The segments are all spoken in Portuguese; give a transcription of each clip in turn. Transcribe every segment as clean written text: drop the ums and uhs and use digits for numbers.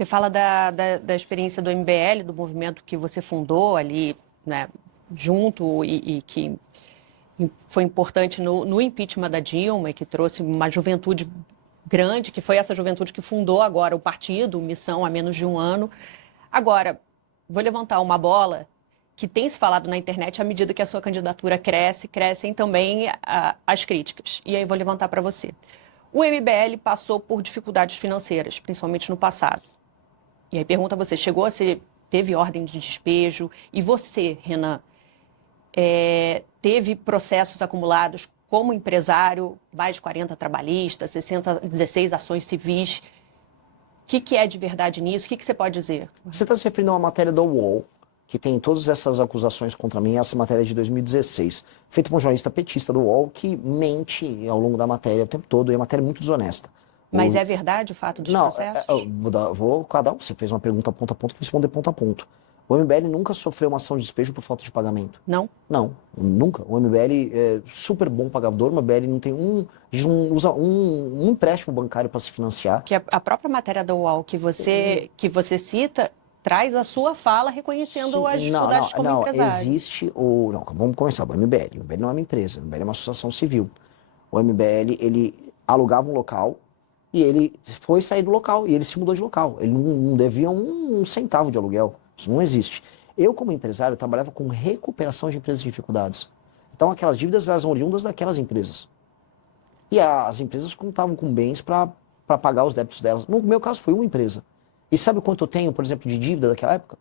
Você fala da experiência do MBL, do movimento que você fundou ali, né, junto e que foi importante no impeachment da Dilma e que trouxe uma juventude grande, que foi essa juventude que fundou agora o partido, Missão, há menos de um ano. Agora, vou levantar uma bola que tem se falado na internet à medida que a sua candidatura cresce, crescem também as críticas. E aí vou levantar para você. O MBL passou por dificuldades financeiras, principalmente no passado. E aí pergunta a você, teve ordem de despejo? E você, Renan, teve processos acumulados como empresário, mais de 40 trabalhistas, 16 ações civis. O que é de verdade nisso? O que você pode dizer? Você está se referindo a uma matéria do UOL, que tem todas essas acusações contra mim, essa matéria é de 2016, feita por um jornalista petista do UOL, que mente ao longo da matéria o tempo todo, e a matéria é muito desonesta. Mas é verdade o fato dos processos? Vou cada um. Você fez uma pergunta ponto a ponto, vou responder ponto a ponto. O MBL nunca sofreu uma ação de despejo por falta de pagamento. Não? Não, nunca. O MBL é super bom pagador, o MBL não tem a gente não usa um empréstimo bancário para se financiar. Que a própria matéria da UOL que você cita traz a sua fala reconhecendo as dificuldades como empresário. Existe o... Não, vamos começar. O MBL não é uma empresa, o MBL é uma associação civil. O MBL, ele alugava um local e ele foi sair do local e ele se mudou de local. Ele não devia um centavo de aluguel. Isso não existe. Eu, como empresário, trabalhava com recuperação de empresas em dificuldades. Então, aquelas dívidas eram oriundas daquelas empresas. E as empresas contavam com bens para pagar os débitos delas. No meu caso, foi uma empresa. E sabe quanto eu tenho, por exemplo, de dívida daquela época?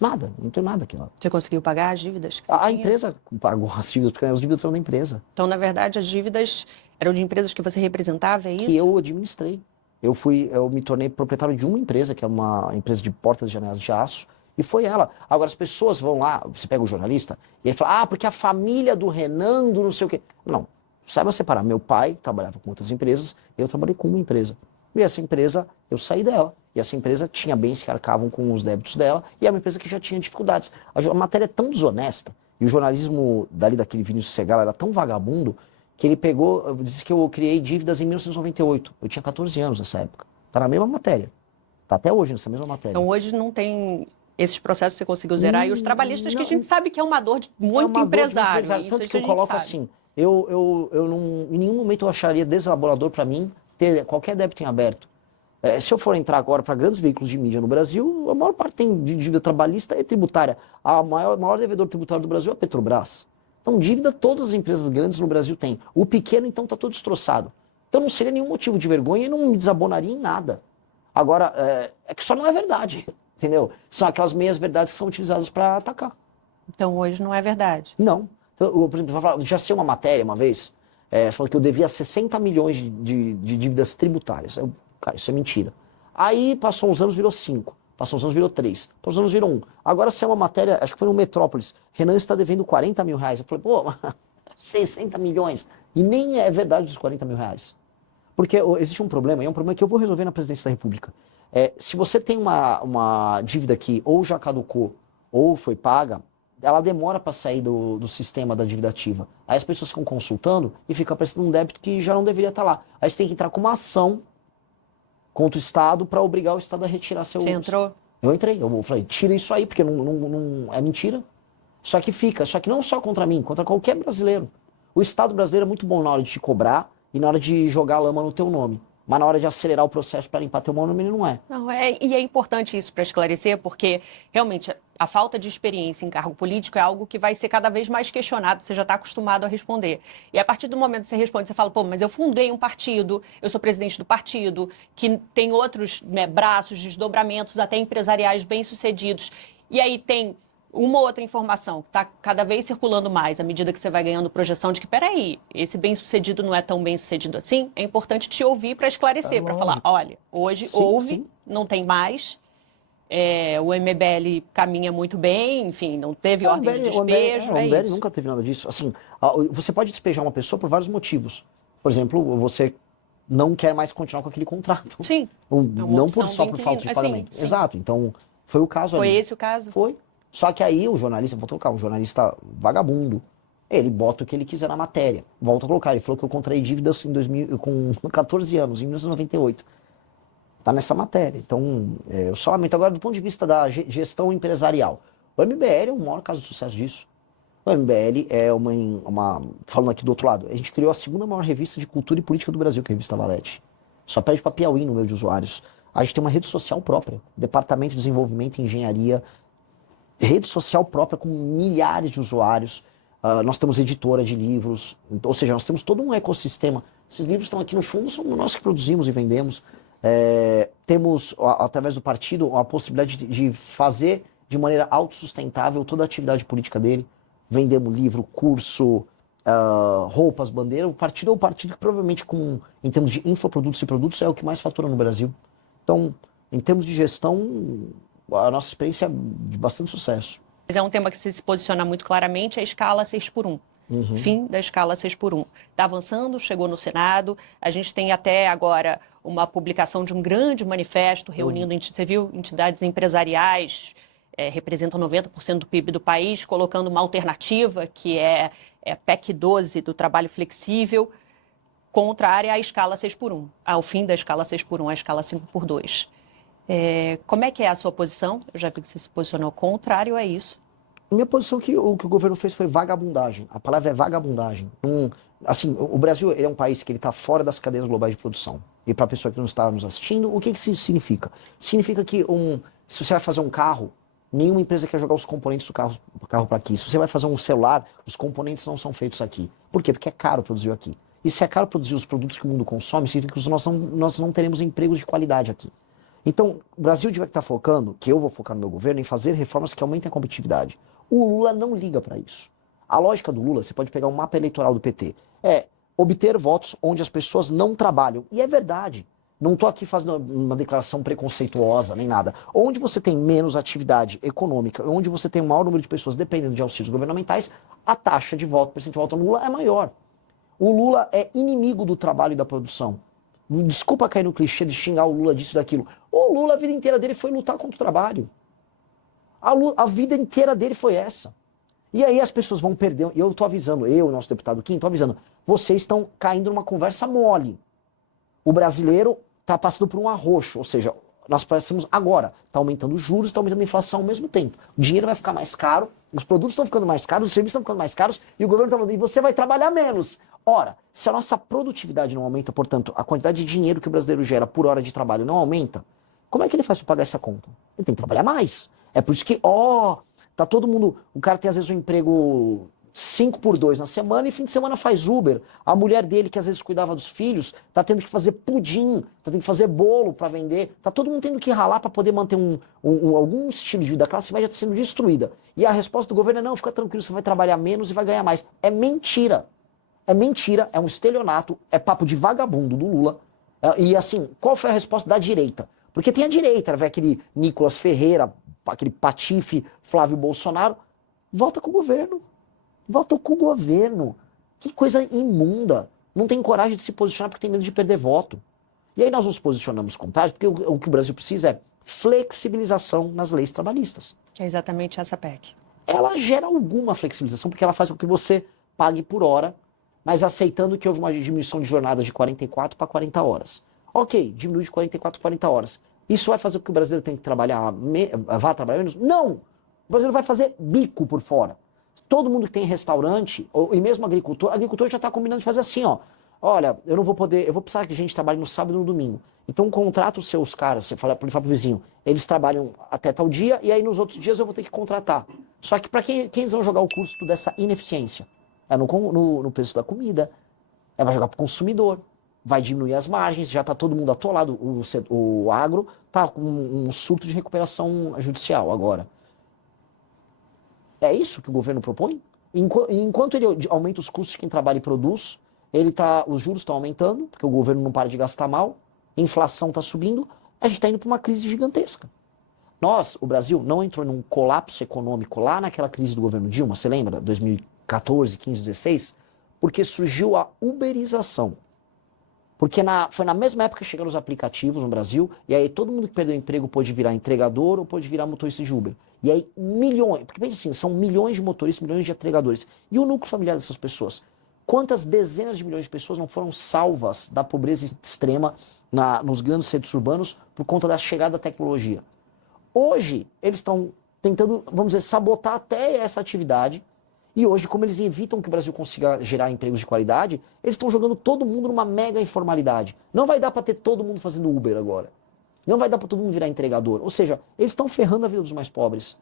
Nada, não tenho nada aqui lá. Você conseguiu pagar as dívidas que você A tinha? empresa pagou as dívidas, porque as dívidas eram da empresa. Então, na verdade, as dívidas eram de empresas que você representava, é isso? Que eu administrei. Eu me tornei proprietário de uma empresa, que é uma empresa de portas e janelas de aço, e foi ela. Agora, as pessoas vão lá, você pega o jornalista, e ele fala, porque a família do Renan, do não sei o quê. Não, saiba separar. Meu pai trabalhava com outras empresas, eu trabalhei com uma empresa. E essa empresa, eu saí dela. E essa empresa tinha bens que arcavam com os débitos dela, e é uma empresa que já tinha dificuldades. A matéria é tão desonesta, e o jornalismo daquele Vinícius Segal era tão vagabundo, que ele pegou, disse que eu criei dívidas em 1998. Eu tinha 14 anos nessa época. Tá na mesma matéria. Tá até hoje nessa mesma matéria. Então hoje não tem esses processos que você conseguiu zerar. E os trabalhistas, que a gente sabe que é uma dor de muito empresário. Tanto que eu coloco assim, eu não, em nenhum momento eu acharia deselaborador para mim ter qualquer débito em aberto. Se eu for entrar agora para grandes veículos de mídia no Brasil, a maior parte tem de dívida trabalhista e tributária. O maior devedor tributário do Brasil é a Petrobras. Então, dívida todas as empresas grandes no Brasil têm. O pequeno, então, está todo destroçado. Então, não seria nenhum motivo de vergonha e não me desabonaria em nada. Agora, é que só não é verdade, entendeu? São aquelas meias verdades que são utilizadas para atacar. Então, hoje não é verdade? Não. Então, por exemplo, já sei uma matéria uma vez, falou que eu devia 60 milhões de dívidas tributárias. Cara, isso é mentira. Aí, passou uns anos, virou 5. Passou uns anos, virou 3. Passou uns anos, virou 1. Agora, se é uma matéria, acho que foi no Metrópolis, Renan está devendo 40 mil reais. Eu falei, pô, 60 milhões. E nem é verdade dos 40 mil reais. Porque existe um problema, e é um problema que eu vou resolver na presidência da República. Se você tem uma dívida que ou já caducou, ou foi paga, ela demora para sair do sistema da dívida ativa. Aí as pessoas ficam consultando e fica aparecendo um débito que já não deveria estar lá. Aí você tem que entrar com uma ação contra o Estado para obrigar o Estado a retirar seu... Você entrou? Eu entrei, eu falei, tira isso aí, porque não é mentira. Só que não só contra mim, contra qualquer brasileiro. O Estado brasileiro é muito bom na hora de te cobrar e na hora de jogar lama no teu nome. Mas na hora de acelerar o processo para limpar teu nome, ele não é. Não, e é importante isso para esclarecer, porque realmente a falta de experiência em cargo político é algo que vai ser cada vez mais questionado, você já está acostumado a responder. E a partir do momento que você responde, você fala, pô, mas eu fundei um partido, eu sou presidente do partido, que tem outros braços, desdobramentos, até empresariais bem-sucedidos. E aí tem uma outra informação que está cada vez circulando mais à medida que você vai ganhando projeção de que, peraí, esse bem-sucedido não é tão bem-sucedido assim, é importante te ouvir para esclarecer, para falar, olha, hoje houve, não tem mais, o MBL caminha muito bem, enfim, não teve ordem de despejo, o MBL nunca teve nada disso. Assim, você pode despejar uma pessoa por vários motivos. Por exemplo, você não quer mais continuar com aquele contrato. Sim. Não só por falta de pagamento. Sim. Exato, então foi o caso ali. Foi esse o caso? Foi. Só que aí o jornalista, vou colocar, um jornalista vagabundo, ele bota o que ele quiser na matéria. Volta a colocar, ele falou que eu contraí dívidas com 14 anos, em 1998. Tá nessa matéria. Então, eu só lamento. Agora, do ponto de vista da gestão empresarial, o MBL é o maior caso de sucesso disso. O MBL é falando aqui do outro lado, a gente criou a segunda maior revista de cultura e política do Brasil, que é a Revista Valete. Só perde para Piauí no número de usuários. A gente tem uma rede social própria, Departamento de Desenvolvimento e Engenharia, rede social própria com milhares de usuários. Nós temos editora de livros, ou seja, nós temos todo um ecossistema. Esses livros estão aqui no fundo, são nós que produzimos e vendemos. Temos, através do partido, a possibilidade de fazer de maneira autossustentável toda a atividade política dele. Vendemos livro, curso, roupas, bandeira. O partido é o partido que provavelmente, em termos de infoprodutos e produtos, é o que mais fatura no Brasil. Então, em termos de gestão, a nossa experiência é de bastante sucesso. Mas é um tema que se posiciona muito claramente, a escala 6x1. Fim da escala 6x1. Está avançando, chegou no Senado. A gente tem até agora uma publicação de um grande manifesto reunindo, você viu, entidades empresariais, representam 90% do PIB do país, colocando uma alternativa que é PEC 12 do trabalho flexível, contrária à escala 6x1, ao fim da escala 6x1, à escala 5x2. Como é que é a sua posição? Eu já vi que você se posicionou contrário a isso. Minha posição é que o que o governo fez foi vagabundagem. A palavra é vagabundagem. Assim, o Brasil ele é um país que está fora das cadeias globais de produção. E para a pessoa que não está nos assistindo, o que isso significa? Significa que se você vai fazer um carro, nenhuma empresa quer jogar os componentes do carro para aqui. Se você vai fazer um celular, os componentes não são feitos aqui. Por quê? Porque é caro produzir aqui. E se é caro produzir os produtos que o mundo consome, significa que nós não teremos empregos de qualidade aqui. Então, o Brasil vai estar focando, que eu vou focar no meu governo, em fazer reformas que aumentem a competitividade. O Lula não liga para isso. A lógica do Lula, você pode pegar um mapa eleitoral do PT, é obter votos onde as pessoas não trabalham. E é verdade. Não estou aqui fazendo uma declaração preconceituosa, nem nada. Onde você tem menos atividade econômica, onde você tem um maior número de pessoas dependendo de auxílios governamentais, a taxa de voto, o percentual de voto no Lula é maior. O Lula é inimigo do trabalho e da produção. Desculpa cair no clichê de xingar o Lula disso e daquilo. O Lula, a vida inteira dele foi lutar contra o trabalho. A vida inteira dele foi essa. E aí as pessoas vão perder. Eu estou avisando, eu, nosso deputado Kim, estou avisando. Vocês estão caindo numa conversa mole. O brasileiro está passando por um arroxo, ou seja, nós passamos agora, está aumentando os juros, está aumentando a inflação ao mesmo tempo. O dinheiro vai ficar mais caro, os produtos estão ficando mais caros, os serviços estão ficando mais caros, e o governo está falando, e você vai trabalhar menos. Ora, se a nossa produtividade não aumenta, portanto, a quantidade de dinheiro que o brasileiro gera por hora de trabalho não aumenta, como é que ele faz para pagar essa conta? Ele tem que trabalhar mais. É por isso que, tá todo mundo, o cara tem às vezes um emprego 5x2 na semana e fim de semana faz Uber. A mulher dele, que às vezes cuidava dos filhos, tá tendo que fazer pudim, tá tendo que fazer bolo para vender. Tá todo mundo tendo que ralar para poder manter algum estilo de vida. A classe média está sendo destruída. E a resposta do governo é não, fica tranquilo, você vai trabalhar menos e vai ganhar mais. É mentira. É mentira, é um estelionato, é papo de vagabundo do Lula. E assim, qual foi a resposta da direita? Porque tem a direita, vai aquele Nicolas Ferreira, aquele patife Flávio Bolsonaro, volta com o governo. Votou com o governo. Que coisa imunda. Não tem coragem de se posicionar porque tem medo de perder voto. E aí nós nos posicionamos contrários porque o que o Brasil precisa é flexibilização nas leis trabalhistas. Que é exatamente essa PEC. Ela gera alguma flexibilização porque ela faz com que você pague por hora, mas aceitando que houve uma diminuição de jornada de 44 para 40 horas. Ok, diminui de 44 para 40 horas. Isso vai fazer com que o brasileiro tenha que trabalhar, vá trabalhar menos? Não! O brasileiro vai fazer bico por fora. Todo mundo que tem restaurante, e mesmo agricultor já está combinando de fazer assim, ó. Olha, eu não vou poder, eu vou precisar que a gente trabalhe no sábado e no domingo. Então contrata os seus caras, você fala pro vizinho, eles trabalham até tal dia e aí nos outros dias eu vou ter que contratar. Só que para quem eles vão jogar o custo dessa ineficiência? É no preço da comida, vai jogar para o consumidor, vai diminuir as margens, já está todo mundo atolado, o agro está com um surto de recuperação judicial agora. É isso que o governo propõe? Enquanto ele aumenta os custos de quem trabalha e produz, os juros estão aumentando, porque o governo não para de gastar mal, a inflação está subindo, a gente está indo para uma crise gigantesca. O Brasil, não entrou num colapso econômico lá naquela crise do governo Dilma, você lembra? 2014, 15, 16? Porque surgiu a uberização. Porque foi na mesma época que chegaram os aplicativos no Brasil, e aí todo mundo que perdeu o emprego pôde virar entregador ou pôde virar motorista de Uber. E aí milhões, porque pensa assim, são milhões de motoristas, milhões de entregadores. E o núcleo familiar dessas pessoas? Quantas dezenas de milhões de pessoas não foram salvas da pobreza extrema nos grandes centros urbanos por conta da chegada da tecnologia. Hoje, eles estão tentando, vamos dizer, sabotar até essa atividade. E hoje, como eles evitam que o Brasil consiga gerar empregos de qualidade, eles estão jogando todo mundo numa mega informalidade. Não vai dar para ter todo mundo fazendo Uber agora. Não vai dar para todo mundo virar entregador. Ou seja, eles estão ferrando a vida dos mais pobres.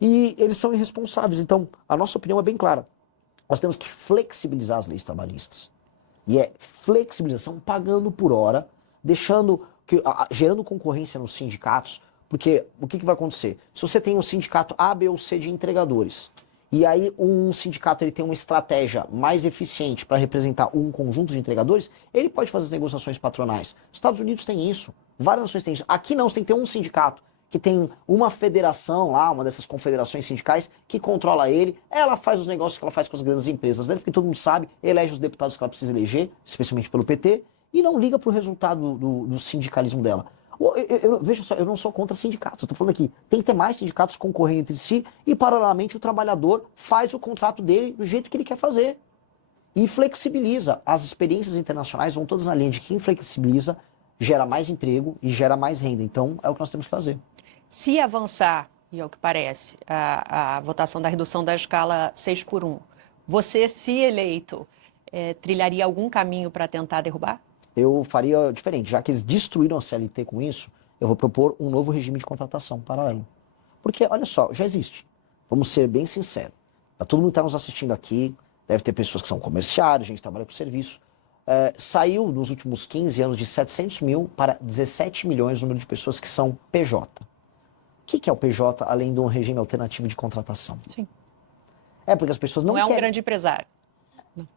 E eles são irresponsáveis. Então, a nossa opinião é bem clara. Nós temos que flexibilizar as leis trabalhistas. E é flexibilização pagando por hora, gerando concorrência nos sindicatos. Porque o que vai acontecer? Se você tem um sindicato A, B ou C de entregadores, e aí um sindicato ele tem uma estratégia mais eficiente para representar um conjunto de entregadores, ele pode fazer as negociações patronais. Estados Unidos tem isso, várias nações têm isso. Aqui não, você tem que ter um sindicato que tem uma federação lá, uma dessas confederações sindicais, que controla ele, ela faz os negócios que ela faz com as grandes empresas dela, porque todo mundo sabe, elege os deputados que ela precisa eleger, especialmente pelo PT, e não liga para o resultado do sindicalismo dela. Veja só, eu não sou contra sindicatos, eu estou falando aqui, tem que ter mais sindicatos concorrendo entre si e, paralelamente, o trabalhador faz o contrato dele do jeito que ele quer fazer. E flexibiliza. As experiências internacionais vão todas na linha de quem flexibiliza gera mais emprego e gera mais renda. Então, é o que nós temos que fazer. Se avançar, e é o que parece, a votação da redução da escala 6x1, você, se eleito, trilharia algum caminho para tentar derrubar? Eu faria diferente. Já que eles destruíram a CLT com isso, eu vou propor um novo regime de contratação paralelo. Porque, olha só, já existe. Vamos ser bem sinceros. Todo mundo que está nos assistindo aqui, deve ter pessoas que são comerciários, gente que trabalha com serviço. Saiu nos últimos 15 anos de 700 mil para 17 milhões o número de pessoas que são PJ. O que é o PJ, além de um regime alternativo de contratação? Sim. Porque as pessoas não é querem. Um grande empresário. Não.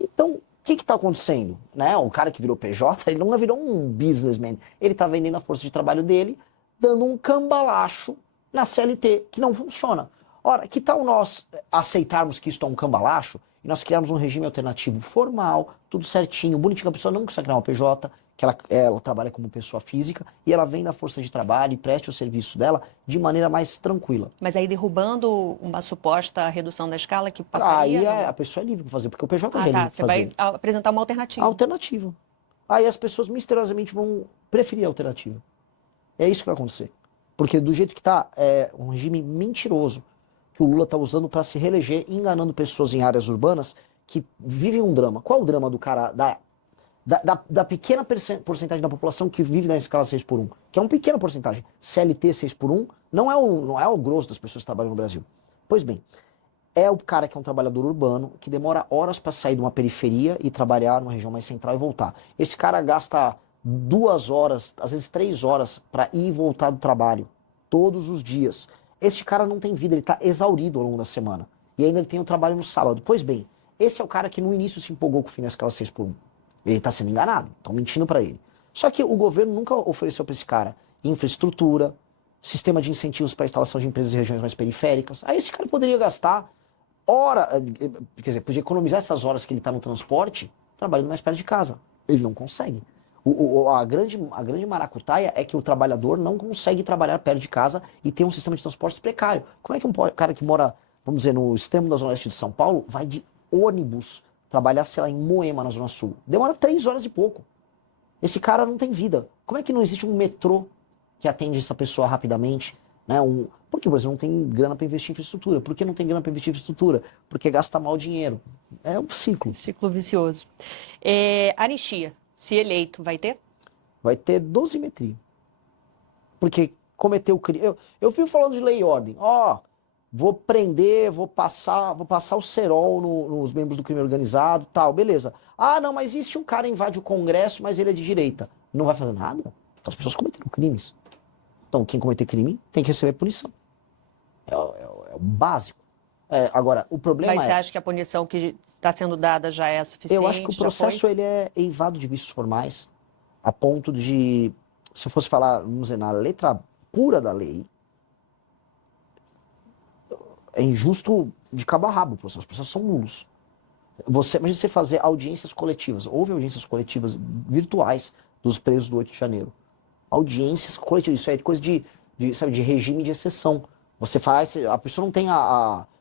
Então, o que está acontecendo? Né? O cara que virou PJ, ele não virou um businessman. Ele está vendendo a força de trabalho dele, dando um cambalacho na CLT, que não funciona. Ora, que tal nós aceitarmos que isso é um cambalacho e nós criarmos um regime alternativo formal, tudo certinho, bonitinho, a pessoa não precisa criar uma PJ, que ela trabalha como pessoa física e ela vende a força de trabalho e preste o serviço dela de maneira mais tranquila. Mas aí derrubando uma suposta redução da escala que passaria... Aí a pessoa é livre para fazer, porque o PJ já é livre Você vai apresentar uma alternativa. Alternativa. Aí as pessoas misteriosamente vão preferir a alternativa. É isso que vai acontecer. Porque do jeito que está, é um regime mentiroso que o Lula está usando para se reeleger, enganando pessoas em áreas urbanas que vivem um drama. Qual é o drama do cara da pequena porcentagem da população que vive na escala 6x1? Que é uma pequena porcentagem. CLT 6x1 não é o grosso das pessoas que trabalham no Brasil. Pois bem, é o cara que é um trabalhador urbano, que demora horas para sair de uma periferia e trabalhar numa região mais central e voltar. Esse cara gasta 2 horas, às vezes 3 horas, para ir e voltar do trabalho, todos os dias. Este cara não tem vida, ele está exaurido ao longo da semana. E ainda ele tem o trabalho no sábado. Pois bem, esse é o cara que no início se empolgou com o fim da escala 6x1. Ele está sendo enganado, estão mentindo para ele. Só que o governo nunca ofereceu para esse cara infraestrutura, sistema de incentivos para a instalação de empresas em regiões mais periféricas. Aí esse cara poderia gastar quer dizer, podia economizar essas horas que ele está no transporte, trabalhando mais perto de casa. Ele não consegue. A grande maracutaia é que o trabalhador não consegue trabalhar perto de casa e tem um sistema de transportes precário. Como é que um cara que mora, vamos dizer, no extremo da zona leste de São Paulo, vai de ônibus trabalhar, sei lá, em Moema, na Zona Sul? Demora 3 horas e pouco. Esse cara não tem vida. Como é que não existe um metrô que atende essa pessoa rapidamente? Né? Por que o Brasil não tem grana para investir em infraestrutura? Por que não tem grana para investir em infraestrutura? Porque gasta mal dinheiro. É um ciclo. Ciclo vicioso. Anistia, se eleito, vai ter? Vai ter dosimetria. Porque cometeu crime. Eu vivo falando de lei e ordem. Vou prender, vou passar o cerol nos membros do crime organizado, tal, beleza. Não, mas e se um cara invade o Congresso, mas ele é de direita? Não vai fazer nada? As pessoas cometeram crimes. Então, quem cometer crime tem que receber punição. É o básico. Agora, o problema Mas você acha que a punição que está sendo dada já é suficiente? Eu acho que o processo ele é eivado de vícios formais, a ponto de, se eu fosse falar, vamos dizer, na letra pura da lei, é injusto de cabo a rabo, os processos são nulos. Imagina você fazer audiências coletivas. Houve audiências coletivas virtuais dos presos do 8 de janeiro. Audiências coletivas, isso é coisa de regime de exceção. Você faz, a pessoa não tem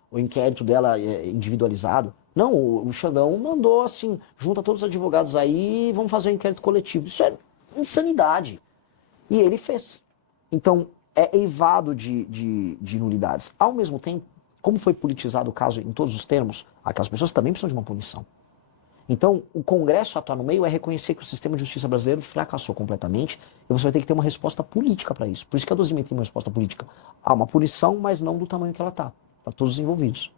o inquérito dela individualizado. Não, o Xandão mandou assim, junta todos os advogados aí e vamos fazer um inquérito coletivo. Isso é insanidade. E ele fez. Então, é eivado de nulidades. Ao mesmo tempo, como foi politizado o caso em todos os termos, aquelas pessoas também precisam de uma punição. Então, o Congresso atuar no meio é reconhecer que o sistema de justiça brasileiro fracassou completamente e você vai ter que ter uma resposta política para isso. Por isso que a 12.006 tem uma resposta política. Há uma punição, mas não do tamanho que ela está, para todos os envolvidos.